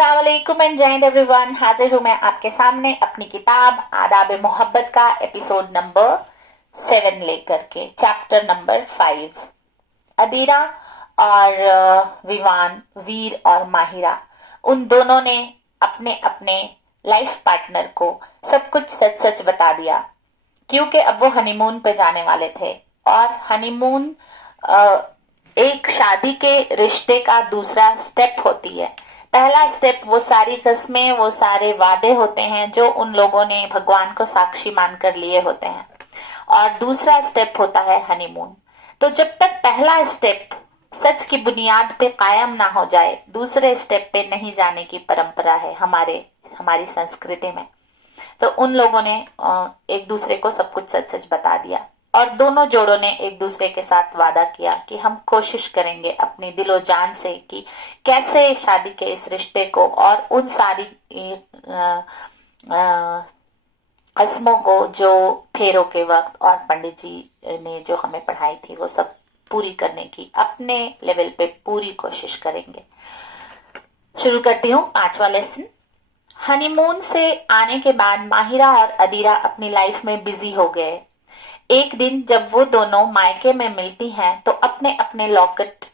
अस्सलाम वालेकुम एंड जय हिंद एवरीवन। हाजिर हूँ मैं आपके सामने अपनी किताब आदाब मोहब्बत का एपिसोड नंबर 7 लेकर के, चैप्टर नंबर 5। अदीरा और विवान, वीर और माहिरा, उन दोनों ने अपने अपने लाइफ पार्टनर को सब कुछ सच सच बता दिया, क्योंकि अब वो हनीमून पे जाने वाले थे। और हनीमून एक शादी के रिश्ते का दूसरा स्टेप होती है। पहला स्टेप वो सारी कस्में, वो सारे वादे होते हैं जो उन लोगों ने भगवान को साक्षी मानकर लिए होते हैं, और दूसरा स्टेप होता है हनीमून। तो जब तक पहला स्टेप सच की बुनियाद पे कायम ना हो जाए, दूसरे स्टेप पे नहीं जाने की परंपरा है हमारी संस्कृति में। तो उन लोगों ने एक दूसरे को सब कुछ सच सच बता दिया, और दोनों जोड़ों ने एक दूसरे के साथ वादा किया कि हम कोशिश करेंगे अपनी दिलो जान से कि कैसे शादी के इस रिश्ते को और उन सारी कस्मों को जो फेरों के वक्त और पंडित जी ने जो हमें पढ़ाई थी वो सब पूरी करने की अपने लेवल पे पूरी कोशिश करेंगे। शुरू करती हूँ 5वां लेसन। हनीमून से आने के बाद माहिरा और अदीरा अपनी लाइफ में बिजी हो गए। एक दिन जब वो दोनों मायके में मिलती हैं तो अपने अपने लॉकेट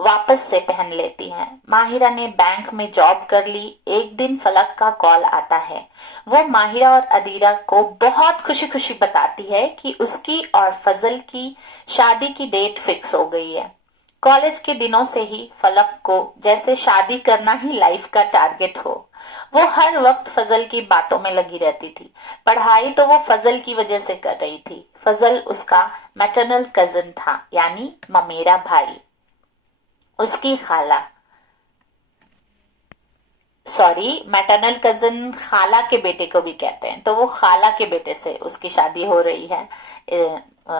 वापस से पहन लेती हैं। माहिरा ने बैंक में जॉब कर ली। एक दिन फलक का कॉल आता है। वो माहिरा और अदीरा को बहुत खुशी खुशी बताती है कि उसकी और फजल की शादी की डेट फिक्स हो गई है। कॉलेज के दिनों से ही फलक को जैसे शादी करना ही लाइफ का टारगेट हो। वो हर वक्त फजल की बातों में लगी रहती थी। पढ़ाई तो वो फजल की वजह से कर रही थी। फजल उसका मैटरनल कजिन था, यानी ममेरा भाई। उसकी खाला, मैटरनल कजिन खाला के बेटे को भी कहते हैं, तो वो खाला के बेटे से उसकी शादी हो रही है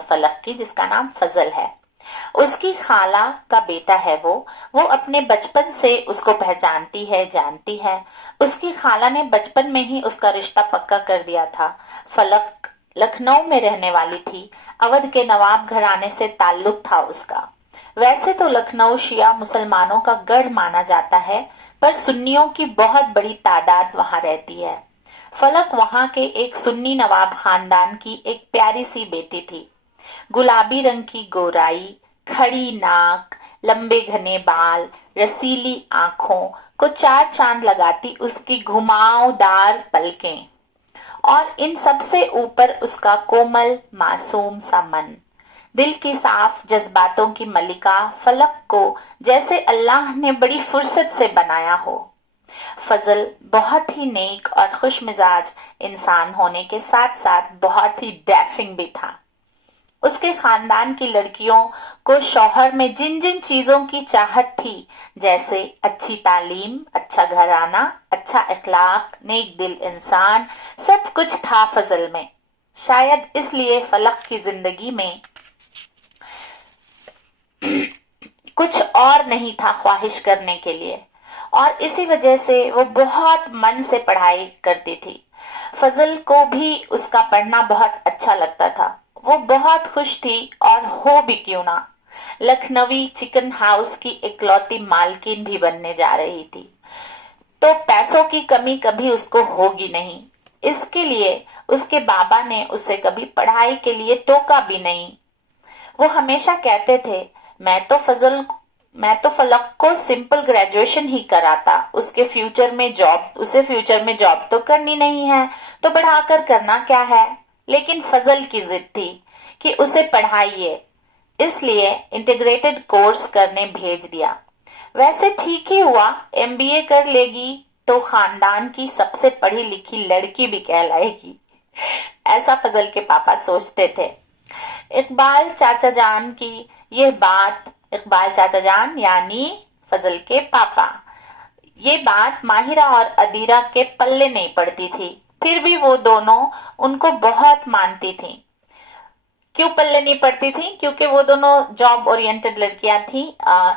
फलक की, जिसका नाम फजल है। उसकी खाला का बेटा है वो अपने बचपन से उसको पहचानती है, जानती है। उसकी खाला ने बचपन में ही उसका रिश्ता पक्का कर दिया था। फलक लखनऊ में रहने वाली थी। अवध के नवाब घराने से ताल्लुक था उसका। वैसे तो लखनऊ शिया मुसलमानों का गढ़ माना जाता है, पर सुन्नियों की बहुत बड़ी तादाद वहां रहती है। फलक वहां के एक सुन्नी नवाब खानदान की एक प्यारी सी बेटी थी। गुलाबी रंग की गोराई, खड़ी नाक, लंबे घने बाल, रसीली आंखों को चार चांद लगाती उसकी घुमावदार पलकें, और इन सबसे ऊपर उसका कोमल मासूम सा मन। दिल की साफ जज्बातों की मलिका फलक को जैसे अल्लाह ने बड़ी फुर्सत से बनाया हो। फजल बहुत ही नेक और खुश मिजाज इंसान होने के साथ साथ बहुत ही डैशिंग भी था। उसके खानदान की लड़कियों को शौहर में जिन जिन चीजों की चाहत थी, जैसे अच्छी तालीम, अच्छा घराना, अच्छा इखलाक, नेक दिल इंसान, सब कुछ था फजल में। शायद इसलिए फलक की जिंदगी में कुछ और नहीं था ख्वाहिश करने के लिए, और इसी वजह से वो बहुत मन से पढ़ाई करती थी। फजल को भी उसका पढ़ना बहुत अच्छा लगता था। वो बहुत खुश थी, और हो भी क्यों ना, लखनवी चिकन हाउस की इकलौती मालकिन भी बनने जा रही थी। तो पैसों की कमी कभी उसको होगी नहीं। इसके लिए उसके बाबा ने उसे कभी पढ़ाई के लिए टोका भी नहीं। वो हमेशा कहते थे, मैं तो फलक को सिंपल ग्रेजुएशन ही कराता, उसे फ्यूचर में जॉब तो करनी नहीं है, तो बढ़ाकर करना क्या है। लेकिन फजल की जिद थी कि उसे पढ़ाइए, इसलिए इंटीग्रेटेड कोर्स करने भेज दिया। वैसे ठीक ही हुआ, एमबीए कर लेगी तो खानदान की सबसे पढ़ी लिखी लड़की भी कहलाएगी, ऐसा फजल के पापा सोचते थे। इकबाल चाचा जान यानी फजल के पापा, ये बात माहिरा और अदीरा के पल्ले नहीं पड़ती थी। फिर भी वो दोनों उनको बहुत मानती थी। क्यों पल्ले नहीं पड़ती थी? क्योंकि वो दोनों जॉब ओरिएंटेड लड़कियां थी।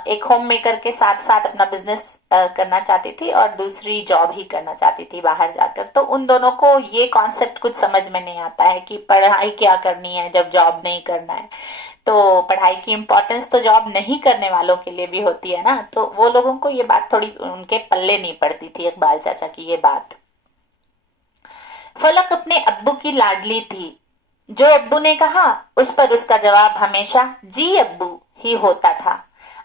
एक होम मेकर के साथ साथ अपना बिजनेस करना चाहती थी, और दूसरी जॉब ही करना चाहती थी बाहर जाकर। तो उन दोनों को ये कॉन्सेप्ट कुछ समझ में नहीं आता है कि पढ़ाई क्या करनी है जब जॉब नहीं करना है। तो पढ़ाई की इम्पोर्टेंस तो जॉब नहीं करने वालों के लिए भी होती है ना, तो वो लोगों को ये बात थोड़ी उनके पल्ले नहीं पड़ती थी, इकबाल चाचा की ये बात। फलक अपने अब्बू की लाडली थी। जो अब्बू ने कहा उस पर उसका जवाब हमेशा जी अब्बू ही होता था।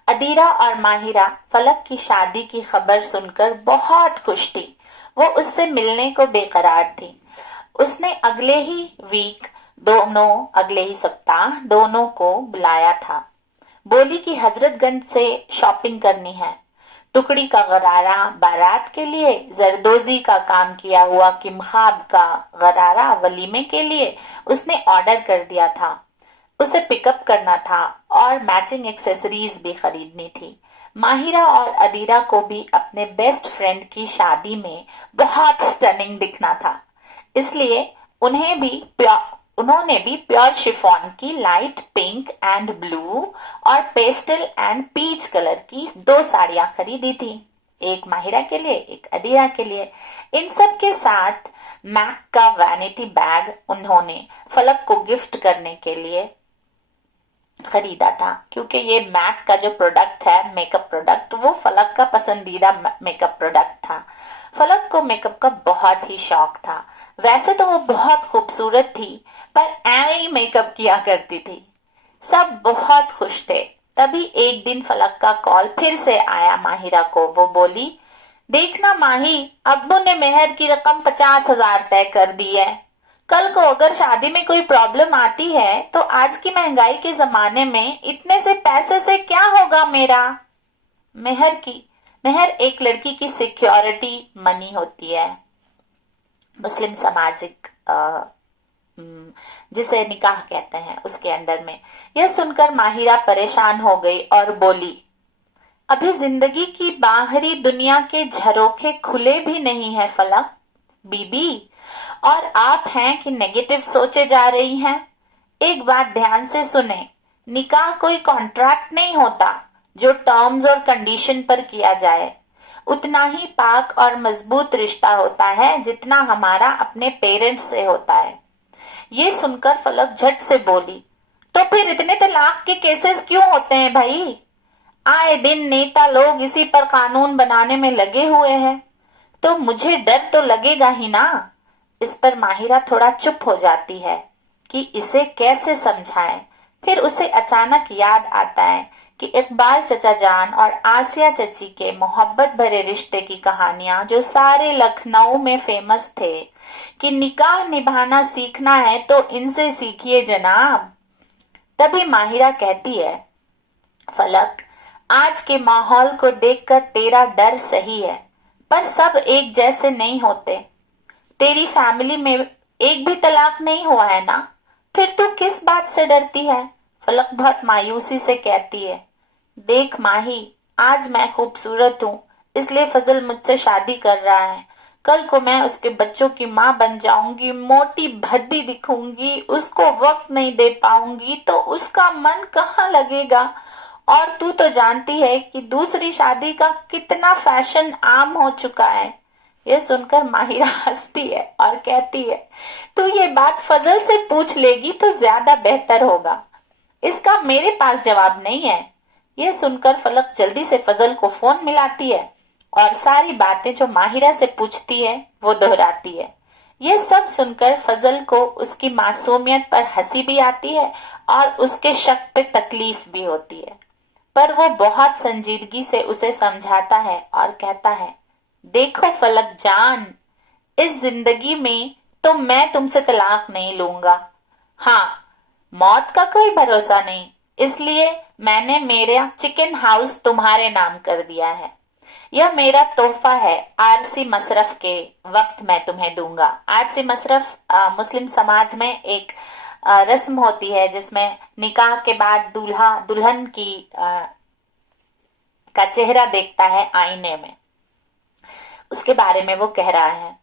अदीरा और माहिरा फलक की शादी की खबर सुनकर बहुत खुश थी। वो उससे मिलने को बेकरार थी। उसने अगले ही सप्ताह दोनों को बुलाया था। बोली कि हजरतगंज से शॉपिंग करनी है। टुकड़ी का गरारा बारात के लिए, जरदोजी का काम किया हुआ किमखाब का गरारा वलीमे के लिए उसने ऑर्डर कर दिया था। उसे पिकअप करना था और मैचिंग एक्सेसरीज भी खरीदनी थी। माहिरा और अदीरा को भी अपने बेस्ट फ्रेंड की शादी में बहुत स्टनिंग दिखना था, इसलिए उन्होंने भी प्योर शिफॉन की लाइट पिंक एंड ब्लू और पेस्टल एंड पीच कलर की 2 साड़ियां खरीदी थी, एक माहिरा के लिए, एक अदीरा के लिए। इन सब के साथ मैक का वैनिटी बैग उन्होंने फलक को गिफ्ट करने के लिए खरीदा था, क्योंकि ये मैक का जो प्रोडक्ट है, मेकअप प्रोडक्ट, वो फलक का पसंदीदा मेकअप प्रोडक्ट था। फलक को मेकअप का बहुत ही शौक था। वैसे तो वो बहुत खूबसूरत थी, पर ऐਵੇਂ ही मेकअप किया करती थी। सब बहुत खुश थे। तभी एक दिन फलक का कॉल फिर से आया माहिरा को। वो बोली, देखना माही, अब्बू ने मेहर की रकम 50,000 तय कर दी है। कल को अगर शादी में कोई प्रॉब्लम आती है तो आज की महंगाई के जमाने में इतने से पैसे से क्या होगा मेरा। मेहर एक लड़की की सिक्योरिटी मनी होती है, मुस्लिम सामाजिक जिसे निकाह कहते हैं, उसके अंडर में। यह सुनकर माहिरा परेशान हो गई और बोली, अभी जिंदगी की बाहरी दुनिया के झरोखे खुले भी नहीं है फलक बीबी, और आप हैं कि नेगेटिव सोचे जा रही हैं। एक बात ध्यान से सुने, निकाह कोई कॉन्ट्रैक्ट नहीं होता जो टर्म्स और कंडीशन पर किया जाए। उतना ही पाक और मजबूत रिश्ता होता है जितना हमारा अपने पेरेंट्स से होता है। ये सुनकर फलक झट से बोली, तो फिर इतने तलाक के केसेस क्यों होते हैं भाई? आए दिन नेता लोग इसी पर कानून बनाने में लगे हुए हैं, तो मुझे डर तो लगेगा ही ना। इस पर माहिरा थोड़ा चुप हो जाती है कि इसे कैसे समझाएं। फिर उसे अचानक याद आता है कि इकबाल चचा जान और आसिया चची के मोहब्बत भरे रिश्ते की कहानियां जो सारे लखनऊ में फेमस थे, कि निकाह निभाना सीखना है तो इनसे सीखिए जनाब। तभी माहिरा कहती है, फलक, आज के माहौल को देखकर तेरा डर सही है, पर सब एक जैसे नहीं होते। तेरी फैमिली में एक भी तलाक नहीं हुआ है ना, फिर तू किस बात से डरती है? फलक बहुत मायूसी से कहती है, देख माही, आज मैं खूबसूरत हूँ, इसलिए फजल मुझसे शादी कर रहा है। कल को मैं उसके बच्चों की माँ बन जाऊंगी, मोटी भद्दी दिखूंगी, उसको वक्त नहीं दे पाऊंगी, तो उसका मन कहाँ लगेगा? और तू तो जानती है कि दूसरी शादी का कितना फैशन आम हो चुका है। ये सुनकर माहिरा हंसती है और कहती है, तू ये बात फजल से पूछ लेगी तो ज्यादा बेहतर होगा, इसका मेरे पास जवाब नहीं है। ये सुनकर फलक जल्दी से फजल को फोन मिलाती है और सारी बातें जो माहिरा से पूछती है वो दोहराती है। ये सब सुनकर फजल को उसकी मासूमियत पर हंसी भी आती है और उसके शक पे तकलीफ भी होती है, पर वो बहुत संजीदगी से उसे समझाता है और कहता है, देखो फलक जान, इस जिंदगी में तो मैं तुमसे तलाक नहीं लूंगा। हाँ, मौत का कोई भरोसा नहीं, इसलिए मैंने मेरा चिकन हाउस तुम्हारे नाम कर दिया है। यह मेरा तोहफा है, आरसी मसरफ के वक्त मैं तुम्हें दूंगा। आरसी मसरफ मुस्लिम समाज में एक रस्म होती है जिसमें निकाह के बाद दूल्हा दुल्हन की का चेहरा देखता है आईने में, उसके बारे में वो कह रहा है।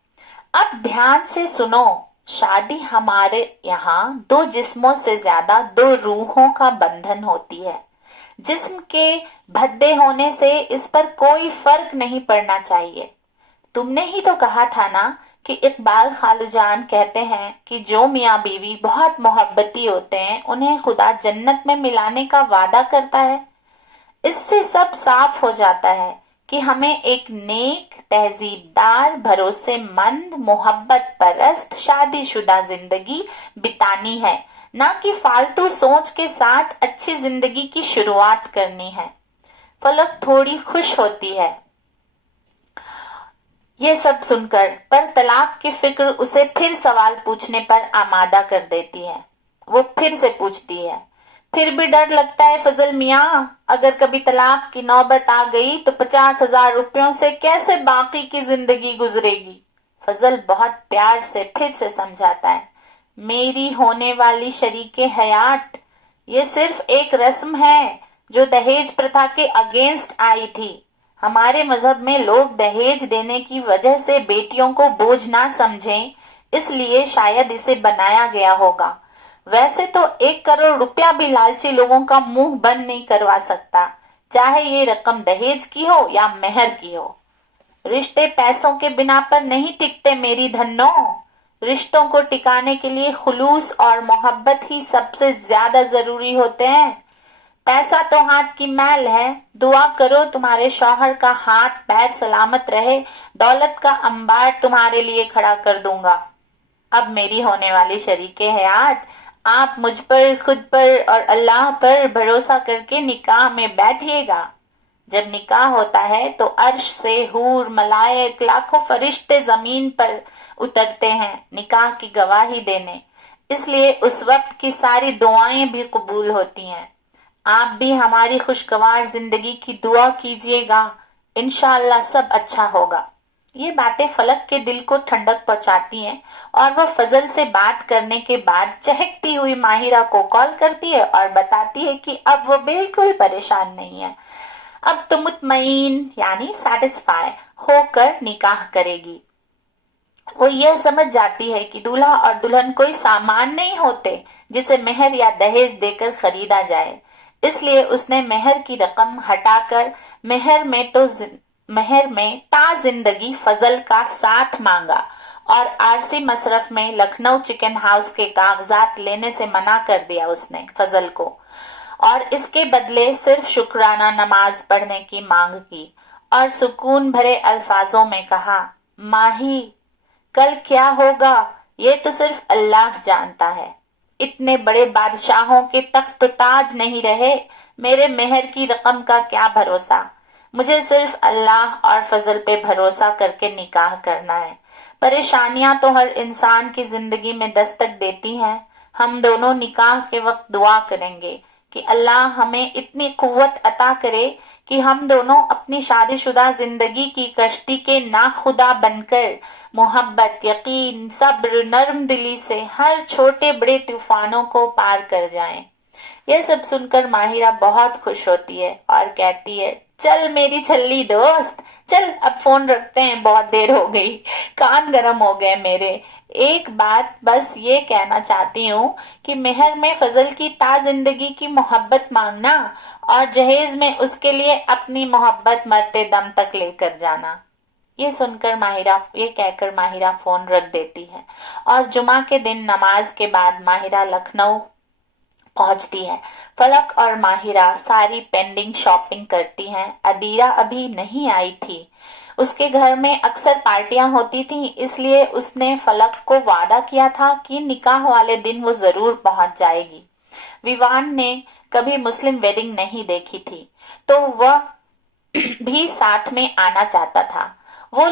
अब ध्यान से सुनो, शादी हमारे यहाँ 2 जिस्मों से ज्यादा 2 रूहों का बंधन होती है। जिस्म के भद्दे होने से इस पर कोई फर्क नहीं पड़ना चाहिए। तुमने ही तो कहा था ना کہ اقبال خالو جان کہتے ہیں کہ جو میاں بیوی بہت محبتی ہوتے ہیں انہیں خدا جنت میں ملانے کا وعدہ کرتا ہے۔ اس سے سب صاف ہو جاتا ہے کہ ہمیں ایک نیک، تہذیب دار، بھروسے مند، محبت پرست، شادی شدہ زندگی بتانی ہے، نہ کہ فالتو سوچ کے ساتھ اچھی زندگی کی شروعات کرنی ہے۔ فلک تھوڑی خوش ہوتی ہے یہ سب سن کر، پر طلاق کی فکر اسے پھر سوال پوچھنے پر آمادہ کر دیتی ہے۔ وہ پھر سے پوچھتی ہے، پھر بھی ڈر لگتا ہے فضل میاں، اگر کبھی طلاق کی نوبت آ گئی تو 50,000 روپیوں سے کیسے باقی کی زندگی گزرے گی؟ فضل بہت پیار سے پھر سے سمجھاتا ہے، میری ہونے والی شریک حیات، یہ صرف ایک رسم ہے جو دہیج پرتھا کے اگینسٹ آئی تھی۔ ہمارے مذہب میں لوگ دہیج دینے کی وجہ سے بیٹیوں کو بوجھ نہ سمجھیں، اس لیے شاید اسے بنایا گیا ہوگا۔ ویسے تو 1 کروڑ روپیہ بھی لالچی لوگوں کا منہ بند نہیں کروا سکتا، چاہے یہ رقم دہیج کی ہو یا مہر کی ہو۔ رشتے پیسوں کے بنا پر نہیں ٹکتے میری دھنوں، رشتوں کو ٹکانے کے لیے خلوص اور محبت ہی سب سے زیادہ ضروری ہوتے ہیں۔ پیسہ تو ہاتھ کی میل ہے، دعا کرو تمہارے شوہر کا ہاتھ پیر سلامت رہے، دولت کا انبار تمہارے لیے کھڑا کر دوں گا۔ اب میری ہونے والی شریک حیات، آپ مجھ پر، خود پر اور اللہ پر بھروسہ کر کے نکاح میں بیٹھیے گا۔ جب نکاح ہوتا ہے تو عرش سے حور، ملائک، لاکھوں فرشتے زمین پر اترتے ہیں نکاح کی گواہی دینے، اس لیے اس وقت کی ساری دعائیں بھی قبول ہوتی ہیں۔ آپ بھی ہماری خوشگوار زندگی کی دعا کیجیے گا، انشاءاللہ سب اچھا ہوگا۔ یہ باتیں فلک کے دل کو ٹھنڈک پہنچاتی ہیں اور وہ فضل سے بات کرنے کے بعد چہکتی ہوئی ماہرہ کو کال کرتی ہے اور بتاتی ہے کہ اب وہ بالکل پریشان نہیں ہے، اب تو مطمئن یعنی سیٹسفائی ہو کر نکاح کرے گی۔ وہ یہ سمجھ جاتی ہے کہ دولہا اور دلہن کوئی سامان نہیں ہوتے جسے مہر یا دہیج دے کر خریدا جائے، اس لیے اس نے مہر کی رقم ہٹا کر مہر میں تا زندگی فضل کا ساتھ مانگا اور عارضی مصرف میں لکھنؤ چکن ہاؤس کے کاغذات لینے سے منع کر دیا اس نے فضل کو، اور اس کے بدلے صرف شکرانہ نماز پڑھنے کی مانگ کی اور سکون بھرے الفاظوں میں کہا، ماہی کل کیا ہوگا یہ تو صرف اللہ جانتا ہے، اتنے بڑے بادشاہوں کے تخت و تاج نہیں رہے، میرے مہر کی رقم کا کیا بھروسہ، مجھے صرف اللہ اور فضل پہ بھروسہ کر کے نکاح کرنا ہے۔ پریشانیاں تو ہر انسان کی زندگی میں دستک دیتی ہیں، ہم دونوں نکاح کے وقت دعا کریں گے کہ اللہ ہمیں اتنی قوت عطا کرے کہ ہم دونوں اپنی شادی شدہ زندگی کی کشتی کے ناخدا بن کر محبت، یقین، صبر، نرم دلی سے ہر چھوٹے بڑے طوفانوں کو پار کر جائیں۔ یہ سب سن کر ماہرہ بہت خوش ہوتی ہے اور کہتی ہے، چل میری چھلی دوست، چل اب فون رکھتے ہیں، بہت دیر ہو گئی، کان گرم ہو گئے میرے۔ ایک بات بس یہ کہنا چاہتی ہوں کہ مہر میں فضل کی تا زندگی کی محبت مانگنا اور جہیز میں اس کے لیے اپنی محبت مرتے دم تک لے کر جانا۔ یہ کہہ کر ماہرہ فون رکھ دیتی ہے اور جمعہ کے دن نماز کے بعد ماہرہ لکھنؤ پہنچتی ہے۔ فلک اور ماہرہ ساری پینڈنگ شاپنگ کرتی ہیں۔ ادیرہ ابھی نہیں آئی تھی، اس کے گھر میں اکثر پارٹیاں ہوتی تھیں، اس لیے اس نے فلک کو وعدہ کیا تھا کہ نکاح والے دن وہ ضرور پہنچ جائے گی۔ ویوان نے کبھی مسلم ویڈنگ نہیں دیکھی تھی تو وہ بھی ساتھ میں آنا چاہتا تھا۔ وہ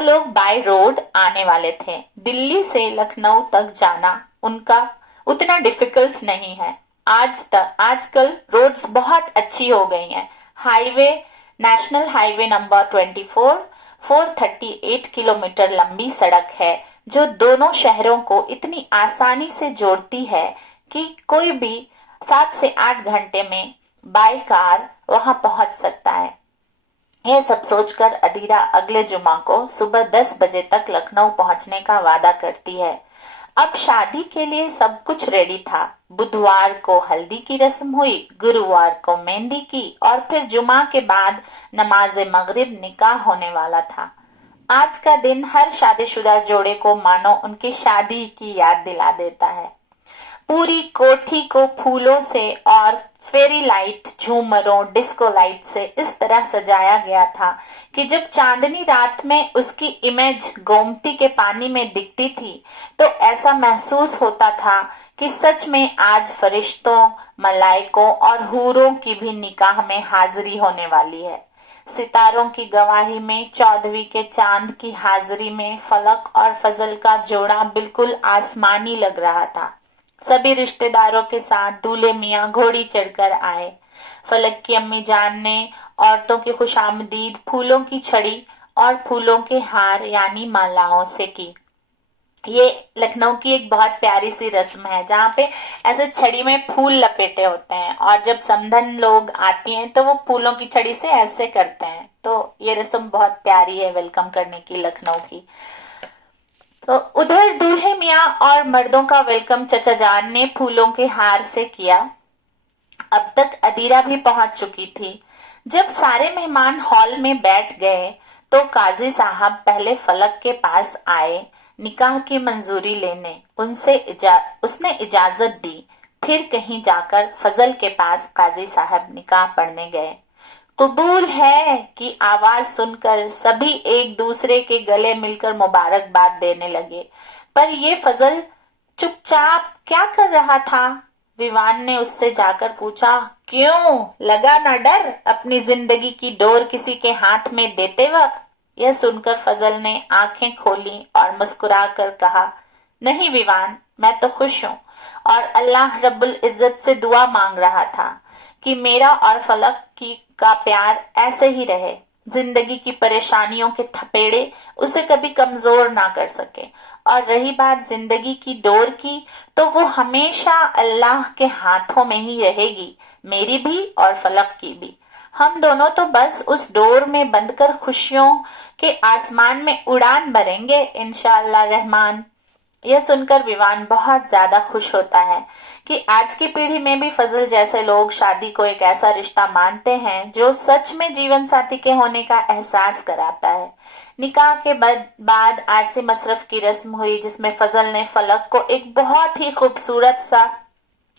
لوگ بائی روڈ آنے والے تھے۔ دلی سے لکھنؤ تک جانا ان کا اتنا ڈیفیکلٹ نہیں ہے، آج کل روڈز بہت اچھی ہو گئی ہیں۔ نیشنل ہائی وے نمبر 24 438 کلومیٹر لمبی سڑک ہے جو دونوں شہروں کو اتنی آسانی سے جوڑتی ہے کہ کوئی بھی 7 سے 8 گھنٹے میں بائی کار وہاں پہنچ سکتا ہے۔ یہ سب سوچ کر ادیرہ اگلے جمعہ کو صبح 10 بجے تک لکھنؤ پہنچنے کا وعدہ کرتی ہے۔ اب شادی کے لیے سب کچھ ریڈی تھا۔ بدھوار کو ہلدی کی رسم ہوئی، گرووار کو مہندی کی اور پھر جمعہ کے بعد نماز مغرب نکاح ہونے والا تھا۔ आज का दिन हर शादीशुदा जोड़े को मानो उनकी शादी की याद दिला देता है। पूरी कोठी को फूलों से और फेरी लाइट, झूमरों, डिस्को लाइट से इस तरह सजाया गया था कि जब चांदनी रात में उसकी इमेज गोमती के पानी में दिखती थी तो ऐसा महसूस होता था कि सच में आज फरिश्तों, मलाइकों और हूरों की भी निकाह में हाजिरी होने वाली है। सितारों की गवाही में, 14वीं के चांद की हाजिरी में फलक और फजल का जोड़ा बिल्कुल आसमानी लग रहा था। सभी रिश्तेदारों के साथ दूल्हे मियाँ घोड़ी चढ़कर आए। फलक की अम्मी जान ने औरतों की खुशामदीद फूलों की छड़ी और फूलों के हार यानी मालाओं से की। ये लखनऊ की एक बहुत प्यारी सी रस्म है जहाँ पे ऐसे छड़ी में फूल लपेटे होते हैं और जब समधन लोग आती हैं तो वो फूलों की छड़ी से ऐसे करते हैं। तो ये रस्म बहुत प्यारी है वेलकम करने की लखनऊ की। तो उधर दूल्हे मियाँ और मर्दों का वेलकम चचा जान ने फूलों के हार से किया। अब तक अदीरा भी पहुंच चुकी थी। जब सारे मेहमान हॉल में बैठ गए तो काजी साहब पहले फलक के पास आए निकाह की मंजूरी लेने। उसने इजाजत दी। फिर कहीं जाकर फजल के पास काजी साहब निकाह पढ़ने गए। कबूल है की आवाज सुनकर सभी एक दूसरे के गले मिलकर मुबारकबाद देने लगे। पर ये फजल चुपचाप क्या कर रहा था? विवान ने उससे जाकर पूछा। क्यों, लगा ना डर अपनी जिंदगी की डोर किसी के हाथ में देते वक्त? यह सुनकर फजल ने आंखें खोली और मुस्कुरा कर कहा, नहीं विवान, मैं तो खुश हूँ और अल्लाह रब्बुल इज्जत से दुआ मांग रहा था कि मेरा और फलक की का प्यार ऐसे ही रहे। जिंदगी की परेशानियों के थपेड़े उसे कभी कमजोर ना कर सके। और रही बात जिंदगी की डोर की, तो वो हमेशा अल्लाह के हाथों में ही रहेगी, मेरी भी और फलक की भी। हम दोनों तो बस उस डोर में बंधकर खुशियों के आसमान में उड़ान भरेंगे इंशाअल्लाह रहमान। यह सुनकर विवान बहुत ज्यादा खुश होता है कि आज की पीढ़ी में भी फजल जैसे लोग शादी को एक ऐसा रिश्ता मानते हैं जो सच में जीवन साथी के होने का एहसास कराता है। निकाह के बाद आरसी मसरफ की रस्म हुई जिसमें फजल ने फलक को एक बहुत ही खूबसूरत सा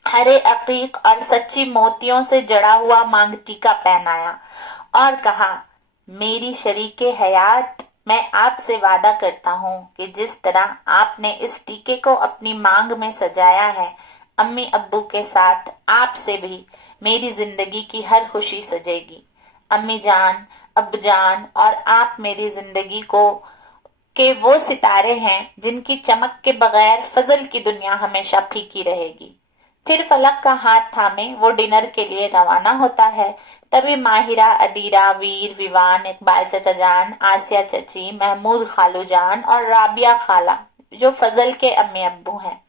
हरे अकीक और सच्ची मोतियों से जड़ा हुआ मांग टीका पहनाया और कहा, मेरी शरीके हयात, मैं आपसे वादा करता हूँ कि जिस तरह आपने इस टीके को अपनी मांग में सजाया है, अम्मी अब्बू के साथ आपसे भी मेरी जिंदगी की हर खुशी सजेगी। अम्मी जान, अब्बू जान और आप मेरी जिंदगी के वो सितारे हैं जिनकी चमक के बगैर फजल की दुनिया हमेशा फीकी रहेगी। फिर फलक का हाथ थामे वो डिनर के लिए रवाना होता है। तभी माहिरा, अदीरा, वीर, विवान, इकबाल चचा जान, आसिया चची, महमूद खालू जान और राबिया खाला जो फजल के अम्मी अब्बू हैं,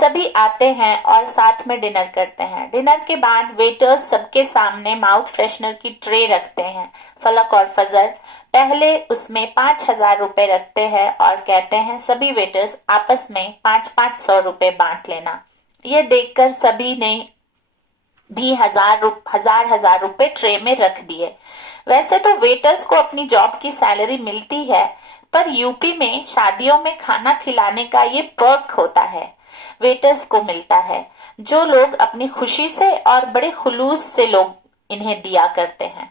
सभी आते हैं और साथ में डिनर करते हैं। डिनर के बाद वेटर्स सबके सामने माउथ फ्रेशनर की ट्रे रखते हैं। फलक और फजल पहले उसमें 5,000 रुपए रखते हैं और कहते हैं सभी वेटर्स आपस में 500 रुपए बांट लेना। ये देखकर सभी ने भी हजार रुपए ट्रे में रख दिए। वैसे तो वेटर्स को अपनी जॉब की सैलरी मिलती है, पर यूपी में शादियों में खाना खिलाने का ये पर्क होता है, वेटर्स को मिलता है, जो लोग अपनी खुशी से और बड़े खुलूस से लोग इन्हें दिया करते हैं।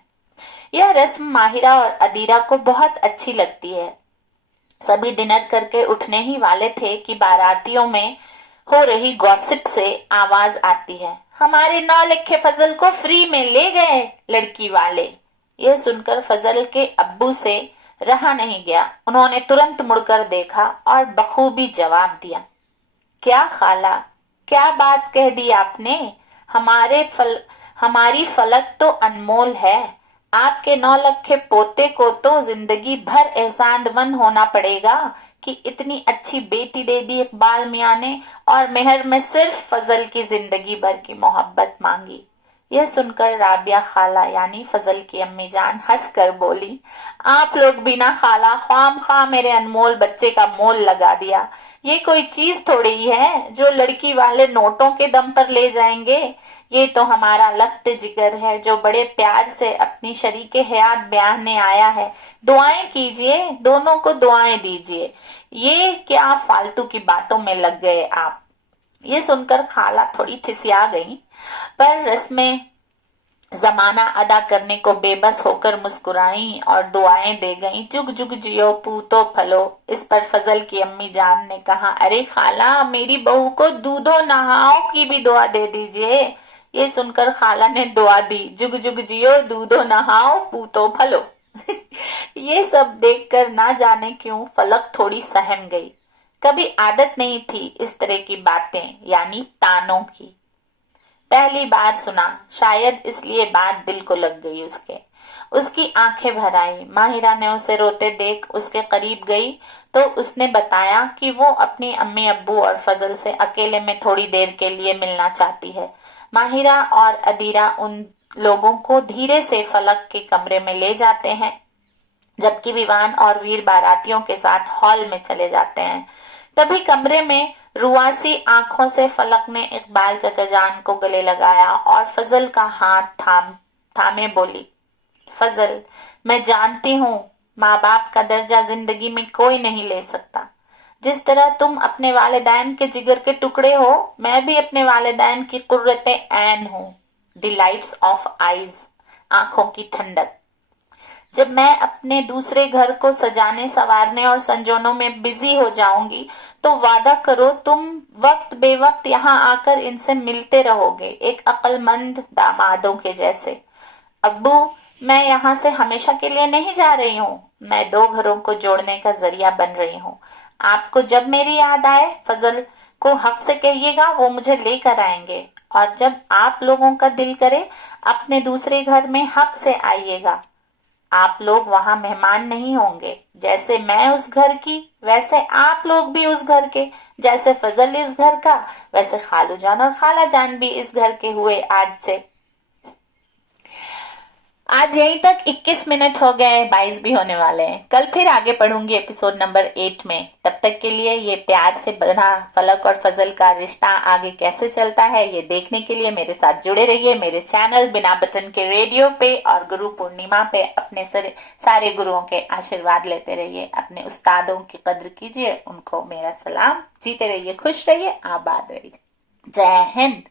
यह रस्म माहिरा और अदीरा को बहुत अच्छी लगती है। सभी डिनर करके उठने ही वाले थे कि बारातियों में हो रही गॉसिप से आवाज आती है, हमारे 9 लखे फजल को फ्री में ले गए लड़की वाले। यह सुनकर फजल के अब्बू से रहा नहीं गया। उन्होंने तुरंत मुड़कर देखा और बखूबी जवाब दिया, क्या खाला, क्या बात कह दी आपने? हमारी फलक तो अनमोल है। आपके 9 लखे पोते को तो जिंदगी भर एहसानमंद होना पड़ेगा कि इतनी अच्छी बेटी दे दी इकबाल मियाँ ने और मेहर में सिर्फ फजल की जिंदगी भर की मोहब्बत मांगी। यह सुनकर राबिया खाला यानी फजल की अम्मी जान हंसकर बोली, आप लोग भी ना खाला ख्वाम मेरे अनमोल बच्चे का मोल लगा दिया। ये कोई चीज थोड़ी है जो लड़की वाले नोटों के दम पर ले जाएंगे। ये तो हमारा लख्त जिगर है जो बड़े प्यार से अपनी शरीके हयात ब्याहने आया है। दुआएं कीजिए, दोनों को दुआएं दीजिए। ये क्या फालतू की बातों में लग गए आप। ये सुनकर खाला थोड़ी ठिसिया गई, पर रस्में जमाना अदा करने को बेबस होकर मुस्कुराई और दुआएं दे गईं। जुग जुग जियो पूतो फलो। इस पर फजल की अम्मी जान ने कहा, अरे खाला, मेरी बहू को दूधो नहाओ की भी दुआ दे दीजिए। ये सुनकर खाला ने दुआ दी, जुग जुग जियो दूधो नहाओ पूतो फलो। ये सब देखकर ना जाने क्यों फलक थोड़ी सहम गई। कभी आदत नहीं थी इस तरह की बातें यानी तानों की। पहली बार सुना, शायद इसलिए बात दिल को लग गई उसके। उसकी आंखें भर आई। माहिरा ने उसे रोते देख उसके करीब गई तो उसने बताया कि वो अपनी अम्मी अब्बू और फजल से अकेले में थोड़ी देर के लिए मिलना चाहती है। माहिरा और अदीरा उन लोगों को धीरे से फलक के कमरे में ले जाते हैं, जबकि विवान और वीर बारातियों के साथ हॉल में चले जाते हैं। तभी कमरे में रुआसी आंखों से फलक ने इकबाल चचा जान को गले लगाया और फजल का हाथ थामे बोली, फजल, मैं जानती हूँ माँ बाप का दर्जा जिंदगी में कोई नहीं ले सकता। जिस तरह तुम अपने वालिदैन के जिगर के टुकड़े हो, मैं भी अपने वालिदैन की कुर्रते ऐन हूँ, डिलाइट्स ऑफ आईज, आंखों की ठंडक। जब मैं अपने दूसरे घर को सजाने संवारने और संजोनों में बिजी हो जाऊंगी तो वादा करो तुम वक्त बेवक्त यहाँ आकर इनसे मिलते रहोगे, एक अक्लमंद दामादों के जैसे। अब्बू, मैं यहाँ से हमेशा के लिए नहीं जा रही हूँ, मैं 2 घरों को जोड़ने का जरिया बन रही हूँ। आपको जब मेरी याद आए फजल को हक से कहिएगा, वो मुझे लेकर आएंगे, और जब आप लोगों का दिल करे अपने दूसरे घर में हक से आइएगा। आप लोग वहां मेहमान नहीं होंगे। जैसे मैं उस घर की, वैसे आप लोग भी उस घर के। जैसे फजल इस घर का, वैसे खालू जान और खाला जान भी इस घर के हुए आज से। आज यहीं तक 21 मिनट हो गए, 22 भी होने वाले हैं। कल फिर आगे पढ़ूंगी एपिसोड नंबर 8 में। तब तक के लिए ये प्यार से बना फलक और फजल का रिश्ता आगे कैसे चलता है, ये देखने के लिए मेरे साथ जुड़े रहिए मेरे चैनल बिना बटन के रेडियो पे, और गुरु पूर्णिमा पे अपने सारे गुरुओं के आशीर्वाद लेते रहिए। अपने उस्तादों की कद्र कीजिए, उनको मेरा सलाम। जीते रहिए, खुश रहिए, आबाद रहिए। जय हिंद।